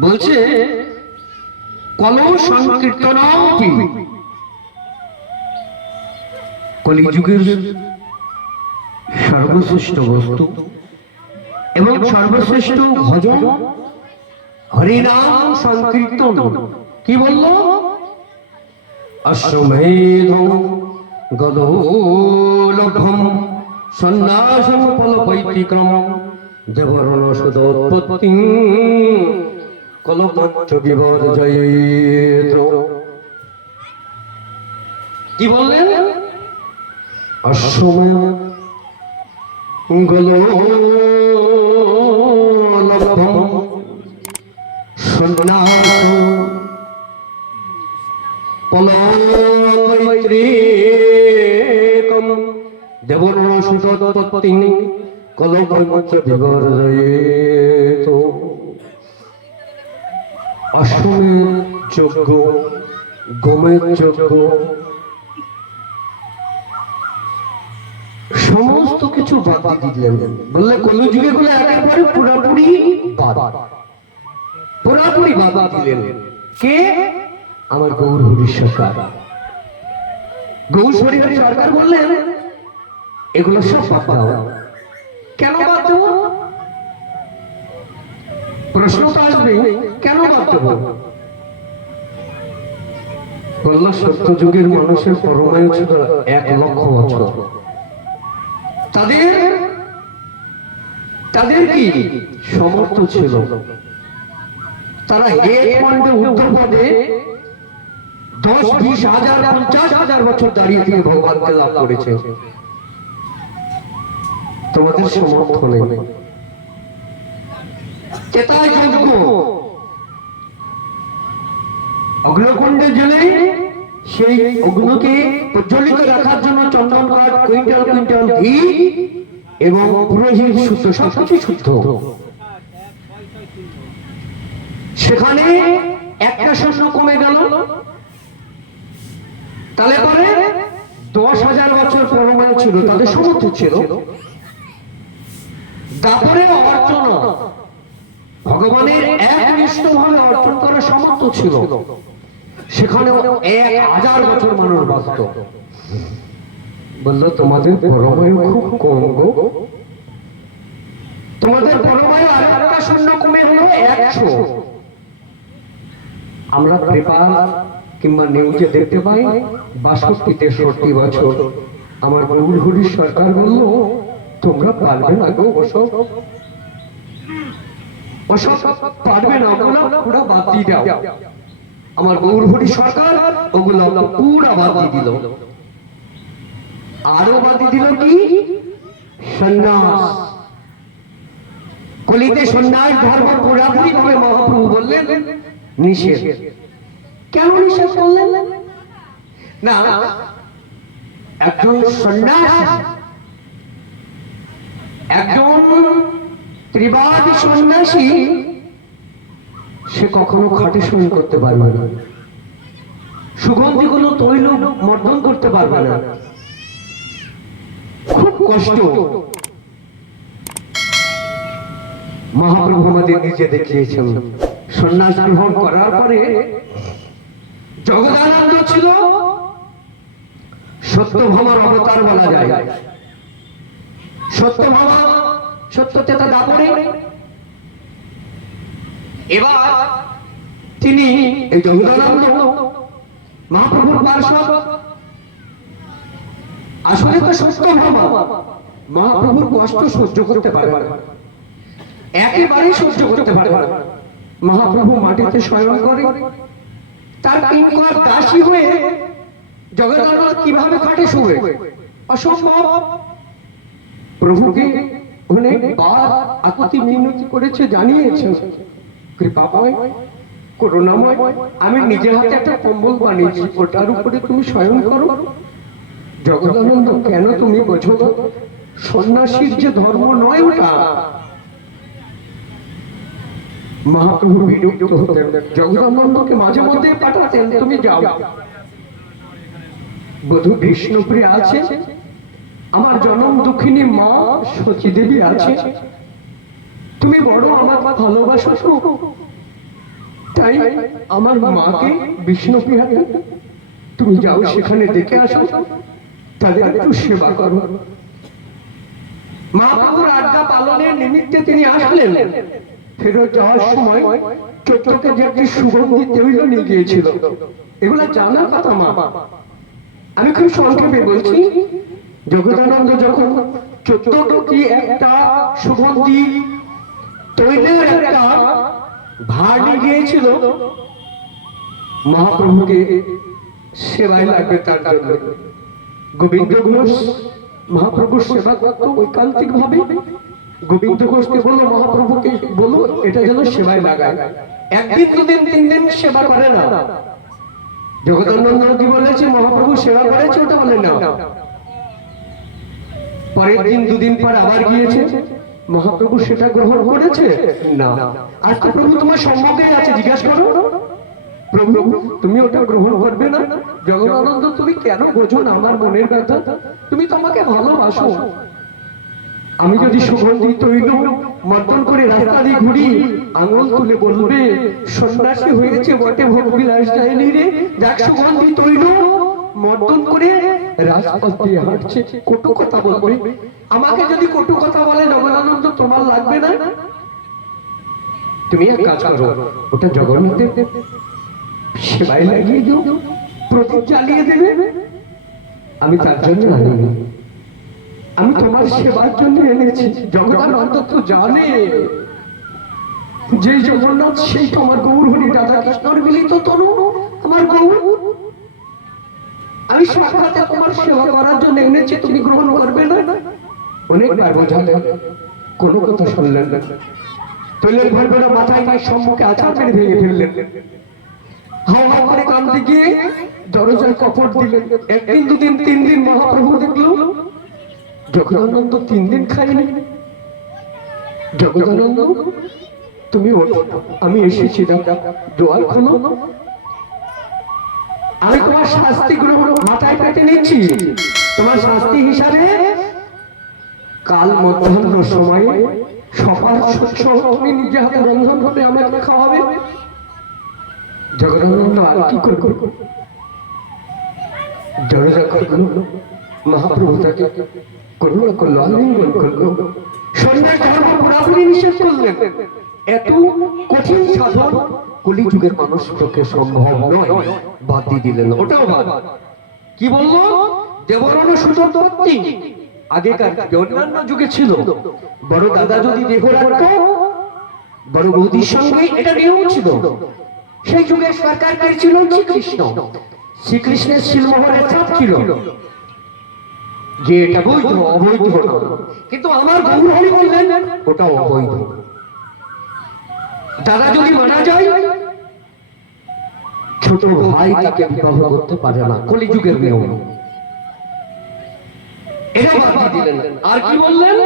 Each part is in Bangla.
বলছে কলো সংকীর্তনপি, কলিযুগের সর্বশ্রেষ্ঠ বস্তু এবং সর্বশ্রেষ্ঠ ভজন হরিনাম সংকীর্তন। কি বলল? অশ্বমেধং গদোলভম সন্ন্যাসং ফলপৈতিকম দেবরণ সুদোৎপত্তি কলপঞ্চ বিবর্জয়েত। কি বললেন? অশ্বমেধ গদোলভম সন্ন্যাসং ফলপৈতৃকম দেবরণ সুদোৎপত্তি কলপঞ্চ বিবর্জয়েত। অশ্বমেধ যজ্ঞ, গোমেধ যজ্ঞ, সমস্ত কিছু বাদ দিলেন। বললে কলিযুগে গুলো একেবারে পুরোপুরি বাদ, পুরোপুরি বাদ দিলেন। কে? আমার গৌর হরি সরকার। গৌর হরি সরকার বললেন এগুলো সব বাদ দাও। কেন বাদ দেব? প্রশ্ন তো আসবে, কেন বাদ দেব? বলল সত্য যুগের মানুষের পরমায়ু ছিল 1,00,000 বছর। তাদের কি সমর্থ ছিল? তারা এক পয়েন্টে উত্তর পদে 10, 20 হাজার, 50 হাজার বছর দাঁড়িয়ে থেকে ভগবানকে লাভ করেছে। তোমাদের সমর্থ নেই। কেতায় যজ্ঞ, অগ্নিকুণ্ডে জ্বলে সেই অগ্নিকে প্রজ্বলিত রাখার জন্য চন্দন কাঠ, কুইন্টাল কুইন্টাল ঘি এবং পুরোহিত শুদ্ধ, সবকিছু শুদ্ধ। সেখানে একটা সৈন্য কমে গেল, তাহলে পরে 10,000 বছর পরমায়ু ছিল, তাদের সমর্থ ছিল। তারপরে অর্চনা, ভগবানের একনিষ্ঠভাবে অর্জন করার সমর্থ ছিল। সেখানেও 1,000 বছর মানুষ বাঁচত। বললো তোমাদের পরমায়ু খুব কম গো, তোমাদের পরমায়ু আরেকটা শূন্য কমে হলো 100। আমরা পেপার কিংবা নিউজে দেখতে পাই 62-63 বছর। আমার গৌর হরি সরকার বলল তোমরা পারবে না গো, ওসব পারবে না, ওগুলো পুরো বাদ দিয়ে দাও। আমার গৌর হরি সরকার ওগুলো পুরো বাদ দিয়ে দিল। আরো বাদ দিয়ে দিল কি? সন্ন্যাস। কলিতে সন্ন্যাস ধর্ম পুরাপুরি ভাবে মহাপ্রভু বললেন নিষেধ। কেন নিষেধ করলেন? না, একজন সন্ন্যাস, একজন ত্রিবাদী সন্ন্যাসী, সে কখনো খাটে শয়ন করতে পারবে না, সুগন্ধি কোনো তৈল মর্দন করতে পারবে না, খুব কষ্ট। মহাপ্রভু আমাদের নিজে দেখিয়েছেন। সন্ন্যাস গ্রহণ করার পরে জগদানন্দ ছিল সত্যভামার অবতার বলা যায়। সত্যভামা, সত্যতেতা দাপরে। এবার তিনি এই জগদানন্দ মহাপ্রভুর পার্শ্বদ। আসলে তো সত্যভামা মহাপ্রভুর কষ্ট সহ্য করতে পারে, একেবারেই সহ্য করতে পারে। মহাপ্রভু মাটিতে শয়ন করে, তার কিঙ্কর দাসী হয়ে জগদানন্দ কিভাবে খাটে শুবে? অসম্ভব। প্রভুকে অনেকবার আকুতি মিনতি করেছে, জানিয়েছে কৃপাময় করুণাময়, আমি নিজের হাতে একটা কম্বল বানিয়েছি, ওটার উপরে তুমি শয়ন করো। জগদানন্দ কেন তুমি বোঝো না? সন্ন্যাসীর যে ধর্ম নয় ওটা। মহাপ্রভু বিরক্ত হতেন, জগদানন্দকে মাঝে মধ্যে পাঠাতেন, তুমি যাও, বধূ বিষ্ণুপ্রিয়া আছে, আমার জনম দুঃখিনী মা সচী দেবী আছে, তুমি বড় আমার ভালোবাসো তো, তাই আমার মাকে বিষ্ণুপ্রিয়াকে তুমি যাও, সেখানে দেখে আসো, তাদের একটু সেবা করো। মহাপ্রভুর আজ্ঞা পালনের নিমিত্তে তিনি আসলেন। ফেরত যাওয়ার সময় চোদ্দকে যে একটি সুগন্ধি তৈল নিয়ে গিয়েছিল, এগুলা জানার কথা মা। আমি খুব সংক্ষেপে বলছি। জগদানন্দ যখন 14টি একটা সুগন্ধি তৈলের একটা ভার নিয়ে গিয়েছিল মহাপ্রভুকে সেবায় লাগবে, তার জন্য গোবিন্দ ঘোষ মহাপ্রভুর সেবা করতো ঐকান্তিক ভাবে। গোবিন্দ ঘোষকে বললো, মহাপ্রভুকে বলো এটা যেন সেবায় লাগায়। একদিন দুদিন তিন দিন সেবা করে না। জগদানন্দ কি বলেছে, মহাপ্রভু সেবা করেছে, ওটা বলে না। পরের দিন দুদিন পর আবার গিয়েছে, মহাপ্রভু সেটা গ্রহণ করেছে না। আজকে প্রভু তোমার সম্মুখে আছে, জিজ্ঞাসা করো, প্রভু তুমি ওটা গ্রহণ করবে না? জগদানন্দ তুমি কেন বোঝো না আমার মনের ব্যথা? তুমি তো আমাকে ভালোবাসো। আমি যদি সুগন্ধি তৈল মর্দন করে রাস্তা দিয়ে ঘুরি, আঙুল তুলে বলবে সন্ন্যাসী হয়েছে বটে, ভোগবিলাস যায়নি রে, যাক সুগন্ধি তৈল মর্দন করে রাজপথ দিয়ে হাঁটছে, কটু কথা বলবে। আমাকে যদি কটু কথা বলে জগদানন্দ, তোমার লাগবে না? তুমি এক কাজ করো, ওটা জগন্নাথের সেবায় লাগিয়ে দিও, প্রদীপ জ্বালিয়ে দেবে। আমি তার জন্য আনিনি, আমি তোমার সেবার জন্য এনেছি। জগদানন্দ তো জানে যে জগন্নাথ সেই তোমার গৌর হরি রাধা কৃষ্ণর মিলিত তনু, আমার গৌর। আমি সাক্ষাৎ তোমার সেবা করার জন্য এনেছি, তুমি গ্রহণ করবে না? অনেকবার বোঝালেন, কোনো কথা শুনলেন না। তৈলের ভাড়া মাথায় নাই, সম্মুখে আছাড় মেরে ভেঙে ফেললেন। হাও হাও করে কাঁদতে গিয়ে দরজায় কপট দিলেন। একদিন দুদিন তিন দিন মহাপ্রভু দেখল জগদানন্দ 3 দিন খায়নি। জগদানন্দ তুমি ওঠো, আমি এসেছি, দোয়ার খোলো, আমি তোমার শাস্তি গ্রহণ মাথায় পেতে নিচ্ছি। তোমার শাস্তি হিসাবে কাল মধ্যাহ্ন সময়ে সকাল স্বচ্ছ তুমি নিজে হাতে রন্ধন করে আমাকে খাওয়াবে। জগদানন্দ আর কি করবে? দরজা খুলল, মহাপ্রভু তাকে করুণা করলো, আলিঙ্গন করলো। সন্ন্যাস ধর্ম পুরাপুরি নিষেধ করলেন। এত কঠিন সাধন কলিযুগের মানুষ পক্ষে সম্ভব নয়, বাদ দিয়ে দিলেন। ওটাও বাদ। কি বললো? দেবরণ সুযোগপত্তি আগেকার অন্যান্য যুগে ছিল। বড় দাদা যদি দেহ রাখতো, বড় বৌদির সঙ্গে এটা নিয়ম ছিল। সেই যুগে সরকারকারী ছিল শ্রীকৃষ্ণ। শ্রীকৃষ্ণের শিলমোহরের চাপ ছিল যে এটা বৈধ, অবৈধ না। কিন্তু আমার গৌর হরি বললেন ওটাও অবৈধ। দাদা যদি মারা যায়, ছোট ভাই তাকে বিবাহ করতে পারে না, কলিযুগের নিয়ম। এটা বাদ দিয়ে দিলেন। আর কি বললেন?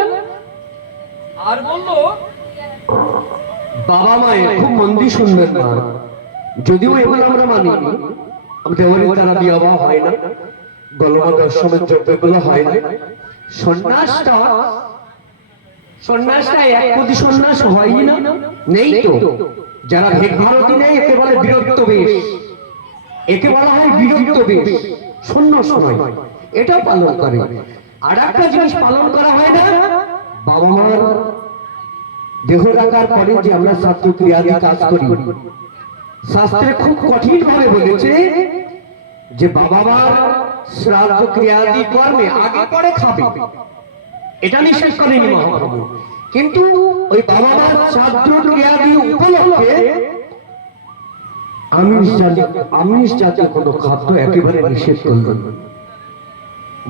আর বলল বাবা মায়ের, খুব মন দিয়ে শুনবেন না, যদিও এগুলো আমরা মানি, দেওয়ারি দ্বারা বিবাহ হয় না, গলমা দর্শনের যজ্ঞগুলো হয় না। সন্ন্যাসটা এক কোটি সন্ন্যাস হয়ই না, নেই তো। যারা ভেগ ভারতী নেই, একে বলে বিরক্ত বেশ, একে বলা হয় বিরক্ত বেশ, সন্ন্যাস নয়। এটা পালন করে। আর একটা জিনিস পালন করা হয় না, বাবা মার দেহ রাখার পরে যে আমরা শ্রাদ্ধ ক্রিয়াদি কাজ করি, শাস্ত্রে খুব কঠিন ভাবে বলেছে যে বাবা মার শ্রাদ্ধ ক্রিয়াদি কর্মে আগে পরে খাবে, এটা নিষেধ করেনি মহাপ্রভু। কিন্তু ওই বাবা মার শ্রাদ্ধ ক্রিয়াদি উপলক্ষে আমিষ জাতীয় কোনো খাদ্য একেবারে নিষেধ করলেন।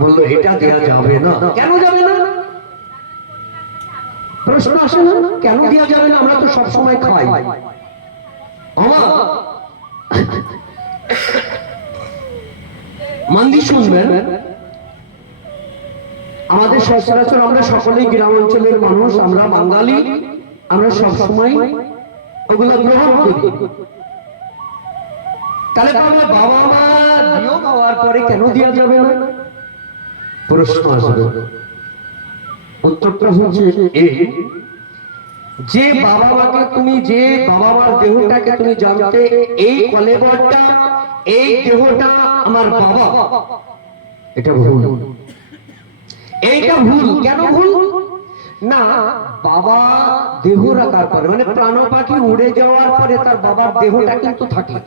বললো এটা দেয়া যাবে না। কেন যাবে না? প্রশ্ন আসে না, কেন দেয়া যাবে না? আমরা তো সবসময় খাই। আমার মন্দির শুনবেন, আমাদের সচরাচর আমরা সকলেই গ্রাম অঞ্চলের মানুষ, আমরা বাঙালি, আমরা সবসময় ওগুলো গ্রহণ করি। তাহলে আমার বাবা মা দিয়েও খাওয়ার পরে কেন দেওয়া যাবে না? প্রশ্ন আসবে। উত্তরটা হচ্ছে এই, যে বাবা মাকে তুমি, যে বাবা মার দেহটাকে তুমি জানতে এই কলেবরটা, এই দেহটা আমার বাবা, এটা ভুল। এইটা ভুল। কেন ভুল? না, বাবা দেহ রাখার পরে, মানে প্রাণ পাখি উড়ে যাওয়ার পরে তার বাবার দেহটা কিন্তু থাকে।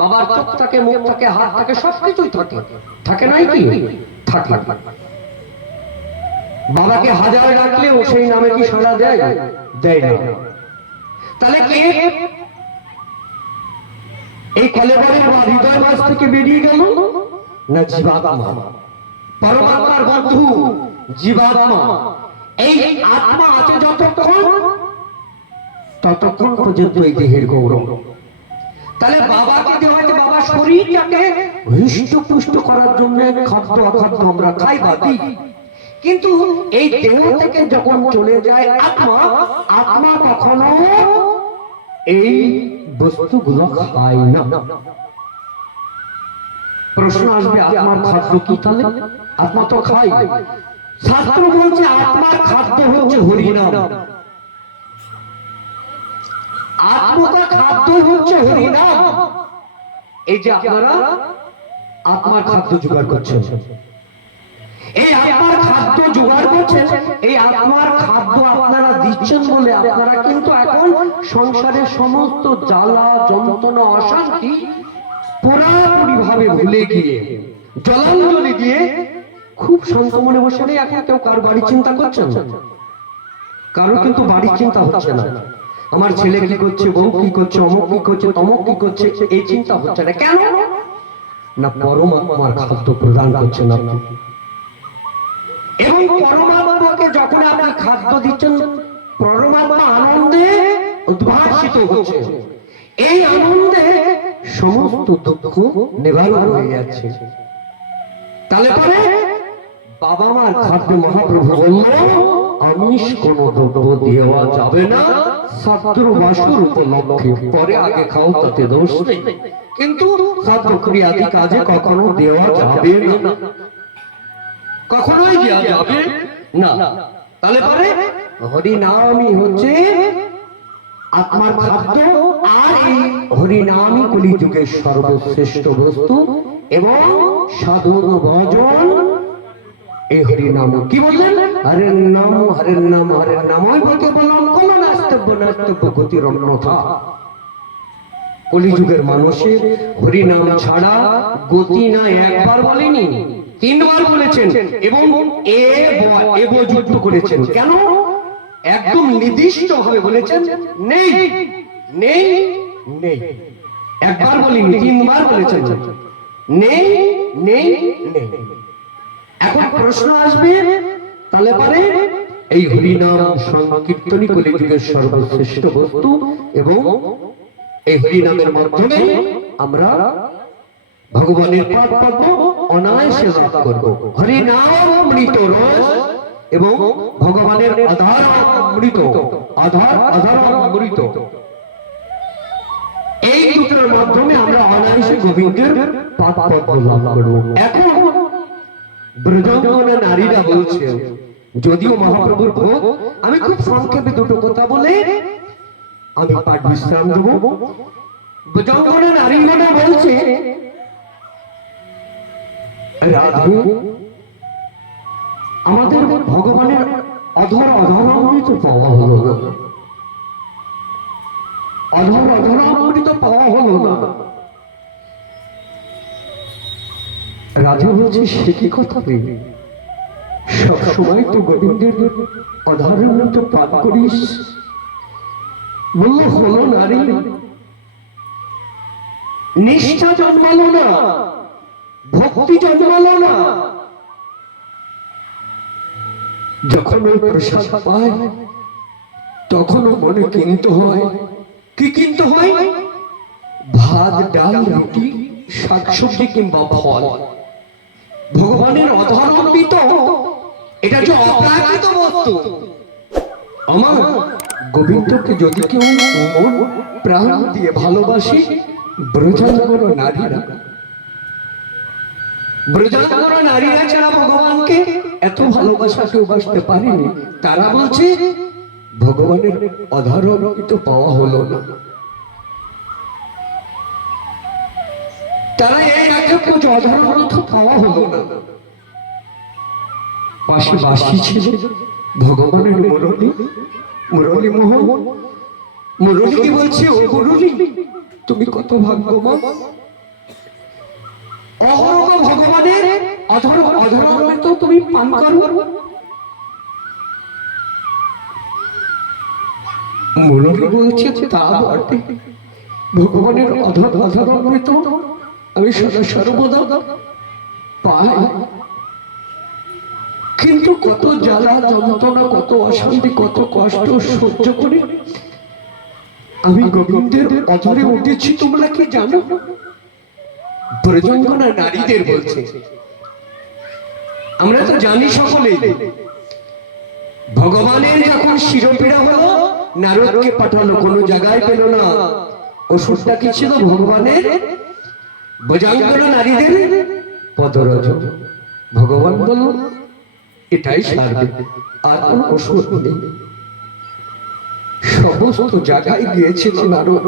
বাবার চোখ থাকে, মুখ থাকে, হাত থাকে, সবকিছুই থাকে। থাকে নাই কি? থাকে। বাবাকে হাজার ডাকলেও সেই নামে কি সাড়া দেয়? দেয় না। তাহলে কে এই কলেবরের বা হৃদয় মাঝ থেকে বেরিয়ে গেল? না, জীবাত্মা, পরমাত্মার বন্ধু জীবাত্মা। এই আত্মা আছে যতক্ষণ, ততক্ষণ পর্যন্ত এই দেহের গৌরব। তাহলে বাবাকে দেওয়া হয়েছে, বাবার শরীরটাকে হৃষ্টপুষ্ট করার জন্য খাদ্য অখাদ্য আমরা খাই বা দিই। কিন্তু এই দেহ থেকে যখন চলে যায় আত্মা, আত্মা কখনো এই বস্তুগুলো খায় না। প্রশ্ন আসবে, আত্মার খাদ্য কি? তাহলে আত্মা তো খায়। শাস্ত্র বলছে আত্মার খাদ্য হচ্ছে হরিনাম। আত্মার খাদ্য হচ্ছে হরিনাম। এই যে আপনারা আত্মার খাদ্য জোগাড় করছেন, এই আত্মার খাদ্য জোগাড় করছেন, এই আত্মার খাদ্য আপনারা দিচ্ছেন বলে আপনারা কিন্তু এখন সংসারের সমস্ত জ্বালা যন্ত্রণা অশান্তি পুরাপুরি ভাবে ভুলে গিয়ে জলাঞ্জলি দিয়ে খুব শান্ত মনে বসে নেই। এখন কেউ কারো বাড়ির চিন্তা করছেন? কারো কিন্তু বাড়ির চিন্তা হচ্ছে না। আমার ছেলে কি করছে, বউ কি করছে, অমুক কি করছে, তমুক কি করছে, এই চিন্তা হচ্ছে না। কেন না? পরমাত্মার খাদ্য প্রদান করছেন আপনি। এবং পরমাত্মাকে যখন আপনি খাদ্য দিচ্ছেন, পরমাত্মা আনন্দে উদ্ভাসিত হচ্ছে। এই আনন্দে সমস্ত দুঃখ নিবারণ হয়ে যাচ্ছে। তাহলে পরে বাবা মার খাদ্য মহাপ্রভু বলল, আমিষ কোন দ্রব্য দেওয়া যাবে না ছাত্র বাসুর উপলক্ষে। পরে আগে খাও তাতে দোষ নেই, কিন্তু ছাত্র ক্রিয়াদি কাজে কখনো দেওয়া যাবে না, কখনোই দেওয়া যাবে না। তাহলে পরে হরিনামই হচ্ছে আত্মার খাদ্য। আর এই হরিনামই কলিযুগের সর্বশ্রেষ্ঠ বস্তু। এবং সাধন ভজন এই হরিনাম। কি বললেন? হরের নাম, হরের নাম, হরের নামই বলতে বললাম কোন নাস্তব্য নাস্তব্য গতির অন্যথা। কলিযুগের মানুষের হরিনাম ছাড়া গতি না। একবার বলেনি, 3 বার বলেছেন এবং এব যুক্ত করেছেন। কেন? একদম নির্দিষ্ট ভাবে বলেছেন, নেই নেই নেই। একবার বলিনি, 3 বার বলেছেন, নেই নেই নেই। এখন প্রশ্ন আসবে, তাহলে পরে এই হরিনাম সংকীর্তনই কলিযুগের সর্বশ্রেষ্ঠ বস্তু। এবং এই হরিনামের মাধ্যমে আমরা ভগবানের পাদ পাবো, অনায়াসে লাভ করব। হরিনাম অমৃত রস এবং ভগবানের আধার অমৃত, আধার অমৃত, এই দুটোর মাধ্যমে আমরা অনায়াসে গোবিন্দের পাদ পদ্ম লাভ করব। এখন ব্রজাঙ্গনা নারীরা বলছে, যদিও মহাপ্রভুর ভোগ, আমি খুব সংক্ষেপে দুটো কথা বলে আমি পাঠ বিশ্রাম দেব। ব্রজাঙ্গনা নারীগণা বলছে, রাধে, আমাদের ভগবানের অধর অমৃত পাওয়া হলো না, অধর অমৃত পাওয়া হলো না। রাজা বলছে, সে কি কথা? সবসময় তো গোবিন্দের অধরের মতো পান করিস। বললো, হলো নারী, নিষ্ঠা জন্মালো না, ভক্তি জন্মালো না। যখন ওই প্রসাদ পায় তখনও মনে কিনতে হয়। কি কিনতে হয়? ভাত, ডাল, রুটি, শাকসবজি কিংবা ফল। ভগবানের অধরামৃত, এটা যে অপ্রাকৃত বস্তু। আমার গোবিন্দকে যদি কেউ মন প্রাণ দিয়ে ভালোবাসে, ব্রজাঙ্গনা নারীরা, ব্রজাঙ্গনা নারীরা ছাড়া ভগবানকে এত ভালোবাসা কেউ বাসতে পারেনি। তারা বলছে, ভগবানের অধারণ তো পাওয়া হলো না। তারা এই আগে অধারণ তো পাওয়া হলো না। পাশে বাসি ছিল ভগবানের মুরলী, মুরলী মোহন। মুরলী কি বলছে, ও মুরলী তুমি কত ভাগ্যবান, অহরহ ভগবানের অধর তো তুমি পান করো। মুরলী বলছে তা বটে, ভগবানের অধর তো আমি সদা সর্বদা পাই, কিন্তু কত জ্বালা যন্ত্রণা, কত অশান্তি, কত কষ্ট সহ্য করে আমি গোবিন্দের অধরে উঠেছি। তোমরা কি জানো? ব্রজঙ্গনা নারীদের বলছে। আমরা তো জানি সকলেই, ভগবানের যখন শিরোপীড়া হলো, নারদকে পাঠালো, কোন জায়গায় পেল না। ওষুধটা কি ছিল? ভগবানের ব্রজাঙ্গনা নারীদের পদরজ। ভগবান বলল এটাই সারবে, আর কোন ওষুধ নেই। সমস্ত জায়গায় গিয়েছিল নারদ,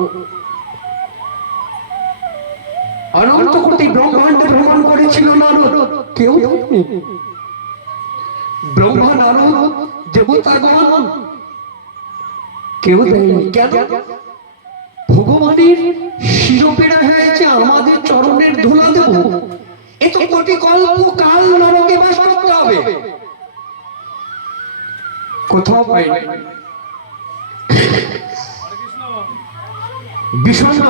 অনন্ত কোটি ব্রহ্মাণ্ড ভ্রমণ করেছিল নারদ, কেউ নেই। ব্রহ্মা, নারদ, দেবতাগণ কেউ দেয়নি। কেন? ভগবানের শিরোপীড়া হয়েছে, আমাদের চরণের ধুলা দেব, এ তো কোটি কল্প কাল নরকে বাস করতে হবে, কোথাও পাইনি। বিষণ্ণ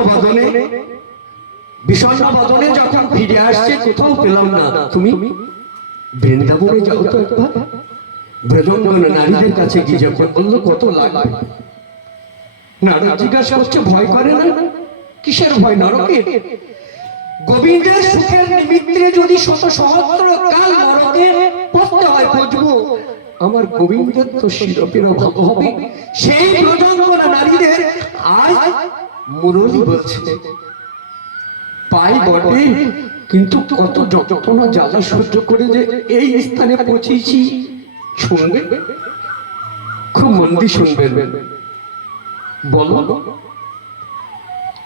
বদনে যখন ফিরে আসছে, কোথাও পেলাম না। তুমি বৃন্দাবনে যাও তো একবার। ব্রজঙ্গনা নারীদের কাছে গিয়ে যখন বললো কত লাগবে, নারদ জিজ্ঞাসা করছে ভয় করে না? কিসের ভয়? নরকে গোবিন্দের সুখের নিমিত্তে যদি শত সহস্র কাল নরকে পড়তে হয়, বুঝবো আমার গোবিন্দের তো শিরোপীড়া ভালো হবে। সেই ব্রজঙ্গনা নারীদের আজ মুরলী বলছে পাই বটে, কিন্তু কত যন্ত্রণা জ্বালা সহ্য করে যে এই স্থানে পৌঁছেছি। শুনবে, খুব মন দিয়ে শুনবেন। বলো,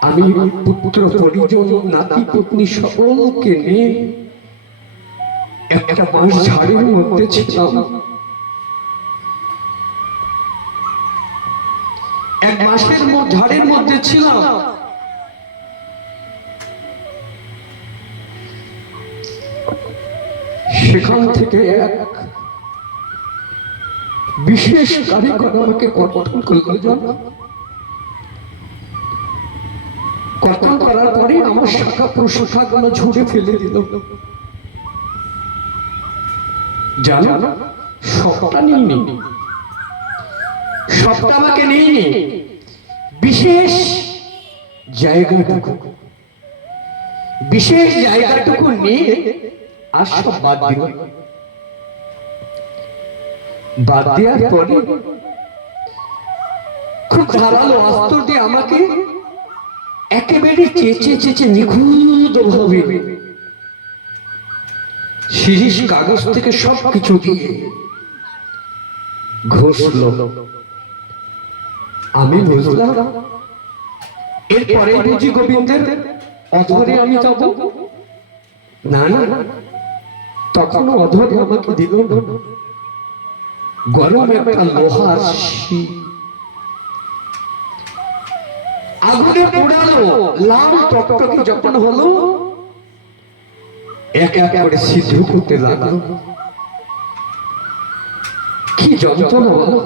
আমি পুত্র পরিজন, নাতি পত্নী সকলকে নিয়ে একটা মাস ঝাড়ের মধ্যে ছিলাম। এক মাসের ঝাড়ের মধ্যে ছিলাম। সেখান থেকে এক বিশেষ কারিগর আমাকে কর্তন করলো। কর্তন করার পরে আমার শাখা প্রশাখা গুলো ঝুড়ে ফেলে দিল। জানো, সবটা নিইনি, সবটা আমাকে নিইনি, বিশেষ জায়গাটুকু নিয়ে আর সব বাদ দিল। বাদ দেওয়ার পরে খুব ধারালো অস্ত্র দিয়ে আমাকে একেবারে চেঁচে নিখুঁত ভাবে শিরিষ কাগজ থেকে সবকিছু দিয়ে ঘষল। আমি বুঝলাম এরপরে বুঝি গোবিন্দের অধরে আমি যাব না। তখনও অধরে আমাকে দিল না, গরম একটা লোহার শিক আগুনে পোড়ালো, লাল টকটকে যখন হলো, এক এক করে সিদ্ধ করতে লাগলো। কি যন্ত্রণা বলো!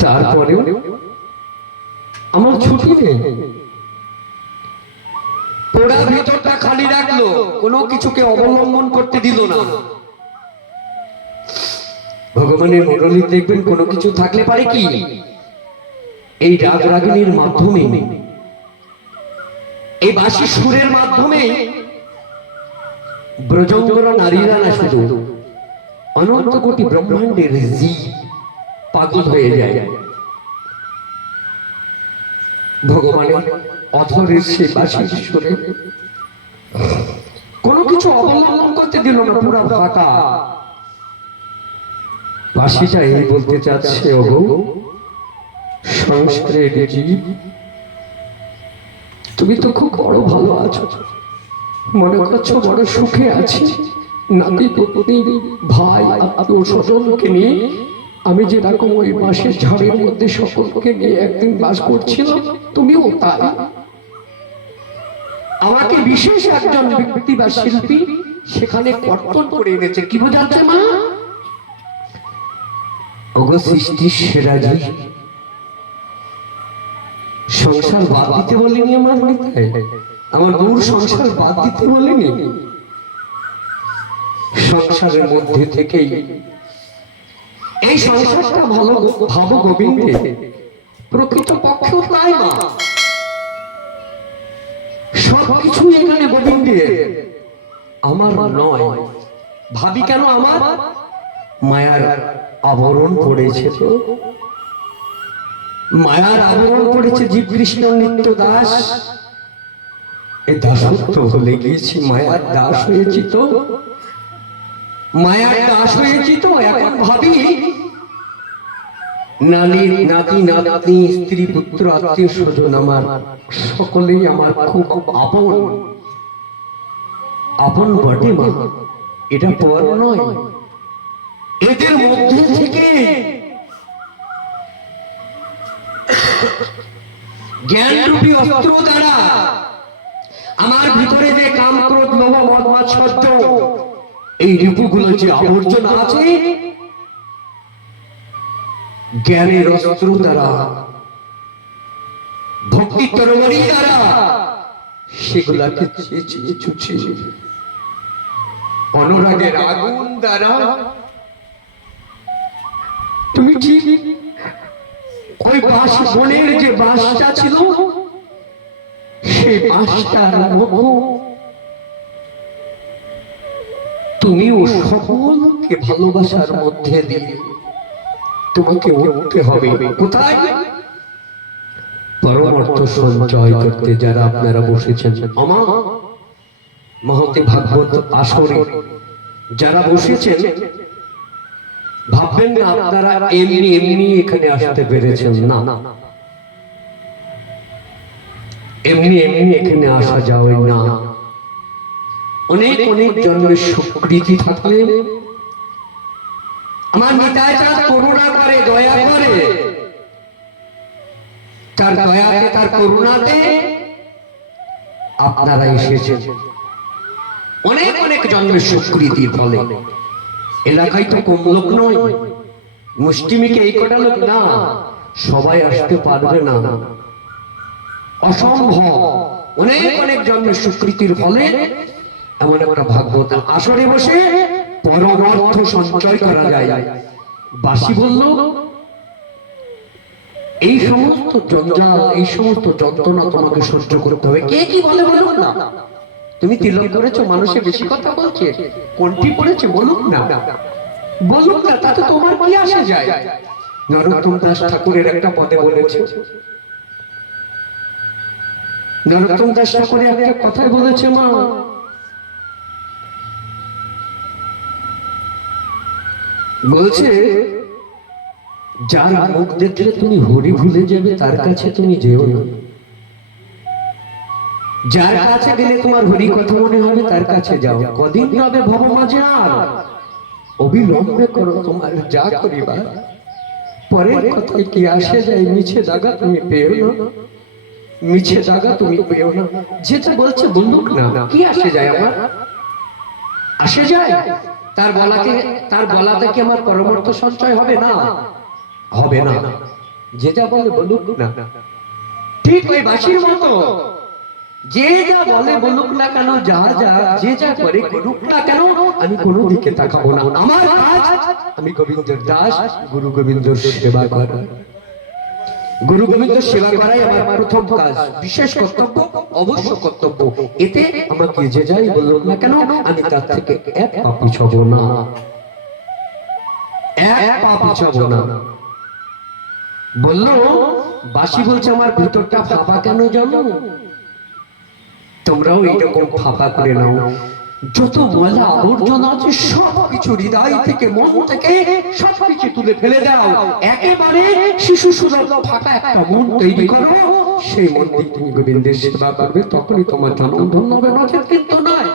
তারপরেও আমার ছুটি নেই, পোড়া ভেতরটা খালি রাখলো, কোনো কিছুকে অবলম্বন করতে দিল না। ভগবানের মুরলী দেখবেন, কোনো কিছু থাকলে পারে কি এই রাগ রাগিনীর মাধ্যমে, এই বাঁশি সুরের মাধ্যমে ব্রজঙ্গনা নারীরা না শুধু অনন্ত কোটি ব্রহ্মাণ্ডের জীব পাগল হয়ে যায়। ভগবানের অধরের সে বাঁশি সুরে কোনো কিছু অবলম্বন করতে দিল না, পুরা ফাঁকা। বাসিটা এই বলতে চাচ্ছে, ওগো সংসারের জীব, তুমি তো খুব বড় ভালো আছো, মনে করছো বড় সুখে আছি, নাতি পুতি ভাই আত্মীয় স্বজনকে নিয়ে আমি যেরকম ওই বাঁশের ঝাড়ের মধ্যে সকলকে নিয়ে একদিন বাস করছিলাম, তুমিও তাই। আমাকে বিশেষ একজন ব্যক্তি বা শিল্পী সেখানে কর্তন করে এনেছে। কি বোঝাচ্ছে মা? ওগো সৃষ্টির সেরাজি, সংসার বাদ দিতে বলেনি আমার নিতাই, আমার দূর সংসার বাদ দিতে বলেনি। সংসারের মধ্যে থেকেই এই সংসারটা ভালো ভাবো গোবিন্দে, প্রকৃত পক্ষেও তাই না, সবকিছু এখানে গোবিন্দের, আমার নয়। ভাবি কেন? আমার মায়ার আবরণ পড়েছে, তো মায়ার আবরণ পড়েছে। জীব কৃষ্ণ নিত্য দাস, এই দাসত্ব ভুলে গিয়েছি, মায়ার দাস হয়েছি, তো মায়ার দাস হয়েছি। তো এখন ভাবি নানি নাতি নাতনি স্ত্রী পুত্র আত্মীয় স্বজন আমার সকলেই আমার খুব আপন, আপন বটে মা, এটা পর নয়। এদের মধ্যে থেকে জ্ঞান রূপী অস্ত্র দ্বারা আমার ভিতরে যে কাম ক্রোধ লোভ মদ মাৎসর্য এই রিপুগুলো যে আবর্জনা আছে, জ্ঞানের অস্ত্র দ্বারা ভক্তি তরবারি দ্বারা সেগুলাকে চেঁচিয়ে চুচিয়ে অনুরাগের আগুন দ্বারা তুমি ঠিক ওই বাঁশ বনের যে বাঁশটা ছিল সেই বাঁশটার মতো তুমিও সকলকে ভালোবাসার মধ্যে দিয়ে তোমাকে উঠতে হবে। কোথায়? পরমার্থ সঞ্চয় করতে যারা আপনারা বসেছেন আমার মহতি ভাগবত আসরে যারা বসেছেন, ভাববেন না আপনারা এমনি এমনি এখানে আসতে পেরেছেন, না, এমনি এমনি এখানে আসা যাবে না। অনেক অনেক জন্মের স্বীকৃতি থাকলে আমার নিতাই চাঁদ করুণা করে, দয়া করে, তার দয়াতে তার করুণাতে আপনারা এসেছেন। অনেক অনেক জন্মের স্বীকৃতির ফলে এলাকায় তো কম লোক নয়, মুষ্টিমিকে এই কটা লোক না, সবাই আসতে পারবে না, অসম্ভব। অনেক অনেক জন্মের স্বীকৃতির ফলে এমন একটা ভাগবত আসরে বসে পরমার্থ সঞ্চয় করা যায়। বাসি বলল এই সমস্ত জঞ্জাল, এই সমস্ত যন্ত্রণা তোমাকে সহ্য করতে হবে। কে কি বলে বলুন না, তুমি তিলক করেছো, মানুষে বেশি কথা বলছে, কোনটি পড়েছে বলুন না, বলুন না, তাতে তোমার কি আসে যায়? নরোত্তম দাস ঠাকুরের একটা পদে বলেছে, নরোত্তম দাস ঠাকুরের একটা কথাই বলেছে মা, বলছে যার মুখ দেখলে তুমি হরি ভুলে যাবে তার কাছে তুমি যেও না, যার কাছে গেলে তোমার হরি কথা মনে হবে তার কাছে যাও। কদিন হবে ভব মাঝে, আর অবিলম্বে করো তোমার যা করিবা, পরের কথায় কি আসে যায়, মিছে দাগা তুমি পেও না, মিছে দাগা তুমি পেও না। যেটা বলছে বলুক না, কি আসে যায় আমার? আসে যায় তার বলাতে কি আমার পরমার্থ সঞ্চয় হবে না? হবে না। যেটা বলে বলুক না, ঠিক ওই বাঁশির মতো, যে যা বলে বলুক না কেন, যা যা যে যা করে করুক না কেন, আমি কোনো দিকে তাকাবো না। আমার কাজ আমি গোবিন্দের দাস, গুরু গোবিন্দর সেবা করা, গুরু গোবিন্দর সেবা করাই আমার প্রথম কাজ, বিশেষ কর্তব্য, অবশ্য কর্তব্য। এতে আমাকে যে যাই বলুক না কেন আমি তার থেকে এক পা পিছাবো না, এক পা পিছাবো না। বললো বাসি বলছে আমার ভিতরটা ফাঁপা কেন জানো? তোমরাও এইরকম ফাঁপা করে নাও, যত ময়লা আবর্জনা আছে সব কিছু হৃদয় থেকে মন থেকে সব কিছু তুলে ফেলে দাও, একেবারে শিশু সুলভ ফাঁকা একটা মন তৈরি করো। সেই মন দিয়ে তুমি গোবিন্দের সেবা করবে, তখনই তোমার জন্ম ধন্য হবে, নচেৎ কিন্তু নয়।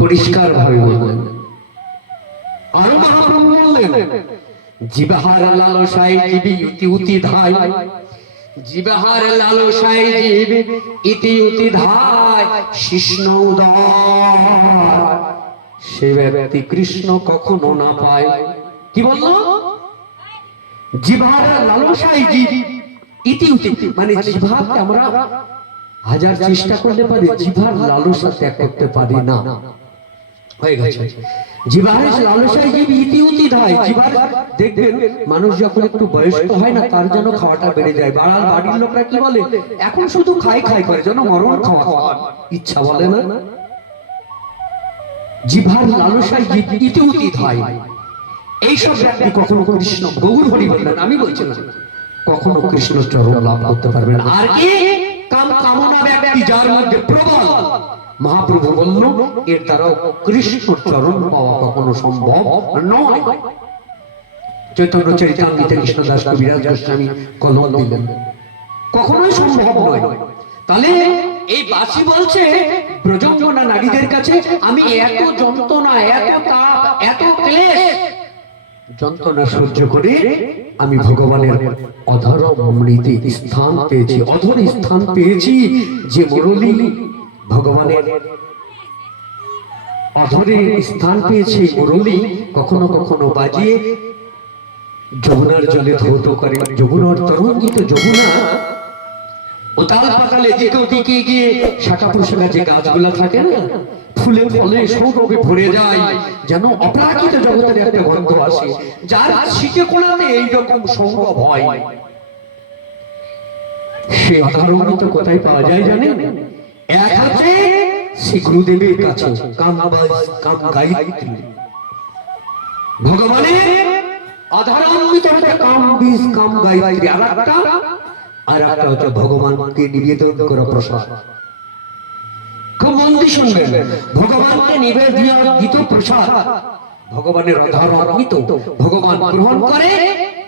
পরিষ্কার ভাবে বললেন। আর মহাপ্রভু বললেন, জিবাহার লালসায় জীবী ইতি উতি ধায়, জিবাহার লালসায় জীবী ইতি উতি ধায়, কৃষ্ণ উদয় সে ব্যক্তি কৃষ্ণ কখনো না পায়। কি বললো? জিবাহার লালসায় জীবী ইতি উতি, মানে জিভাকে আমরা হাজার চেষ্টা করতে পারি, জিভার লালসা ত্যাগ করতে পারি না। হয়ে গেছে। জিভার লালসায় জীব ইতি উতি ধায়। জিভার দেখবেন মানুষ যখন একটু বয়স্ক হয় না, তার জন্য খাওয়াটা বেড়ে যায়। বাড়ির লোকরা কি বলে, এখন শুধু খাই খাই করে, যেন মরণ খাওয়া ইচ্ছা বলে না। জিভার লালসায় জীব ইতি উতি ধায়। এইসব ব্যক্তি কখনো কৃষ্ণ, গৌর হরি বললেন, আমি বলছি না, কখনো কৃষ্ণ চরণ লাভ করতে পারবে না। আর কি কামনা ব্যক্তি যার মধ্যে প্রবল, মহাপ্রভু বলল এর দ্বারা কৃষ্ণ চরণ পাওয়া কখনো সম্ভব নয়। চৈতন্য চরিতামৃতে কৃষ্ণদাস কবিরাজ গোস্বামী কলম দিলেন, কখনোই সম্ভব নয়। তাহলে এই বাসি বলছে ব্রজঙ্গনা নারীদের কাছে, আমি এত যন্ত্রণা, এত তাপ, এত ক্লেশ যন্ত্রণা সহ্য করে আমি ভগবানের অধর অমৃতে স্থান পেয়েছি, অধর স্থান পেয়েছি। যে মুরলী ভগবানের অধরে স্থান পেয়েছে, মুরলী কখনো কখনো বাজিয়ে যমুনার জলে ধৌত করে। যমুনার তরঙ্গিত যমুনা উতাল পাতাল এদিকে ওদিকে গিয়ে শাখা প্রশাখা যে গাছগুলা থাকে না, ফুলে ফলে সৌরভে ভরে যায়, যেন অপ্রাকৃত জগতের একটা গন্ধ আসে। যার শীতে কোণাতে এইরকম সম্ভব হয়, সে অধারণিত কোথায় পাওয়া যায় জানেন? এক হচ্ছে শ্রী গুরুদেবের কাছে, কাম গায়ত্রী ভগবানের অধারণিত কাম বীজ, কাম গায়ত্রী। আর একটা হচ্ছে ভগবানকে নিবেদন করা প্রসাদ। খুব মন দিয়ে শুনবেন, ভগবানকে নিবেদিত প্রসাদ ভগবানের অধারণিত, ভগবান গ্রহণ করে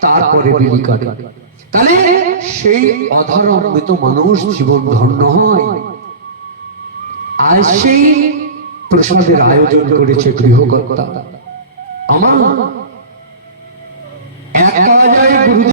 তারপরে বিলি করে। তাহলে সেই অধারণিত মানুষ জীবন ধন্য হয়। আজ সেই প্রসাদের আয়োজন করেছে গৃহকর্তা। আমার এক